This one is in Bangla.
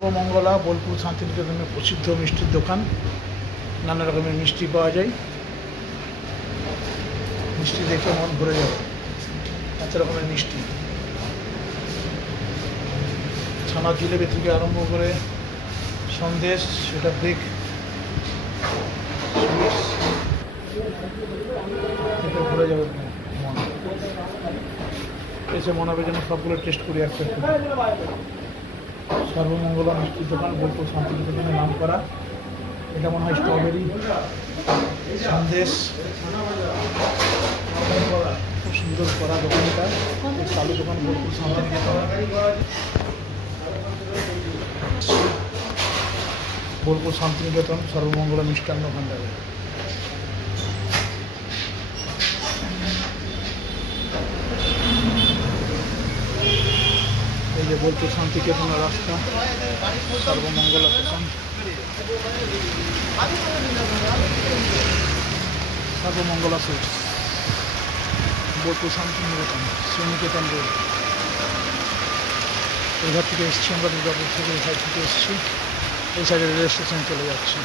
সর্বমঙ্গলা বোলপুর শান্তিনিকেতনের প্রসিদ্ধ মিষ্টির দোকান। নানা রকমের মিষ্টি পাওয়া যায়। মিষ্টি দেখে মন ভরে যাবে। এত রকমের মিষ্টি, ছানা জিলেবি থেকে আরম্ভ করে সন্দেশ, সেটা ব্রেক থেকে ভরে যাবে মন। এসে মনে হবে যেন সবগুলো টেস্ট করি একটা একটা। সর্বমঙ্গলা মিষ্টির দোকান, বোলপুর শান্তিনিকেতনের নাম করা। এটা মনে হয় স্ট্রবেরি সন্দেশ, খুব সুন্দর করা দোকানটা। চালু দোকান বোলপুর শান্তিনিকেতন, বোলপুর শান্তিনিকেতন সর্বমঙ্গলা মিষ্টান্ন ভাণ্ডারে। এই যে বোলপুর শান্তিনিকেতনের রাস্তা, সর্বমঙ্গলা দোকান, সর্বমঙ্গলা সুইটস, বোলপুর শান্তিনিকেতন, শ্রীনিকেতন রোড। এই ঘর থেকে এসেছি আমরা, দুর্গাপুর থেকে এই সাইড থেকে এসেছি। এই সাইডে রেল স্টেশন চলে যাচ্ছি।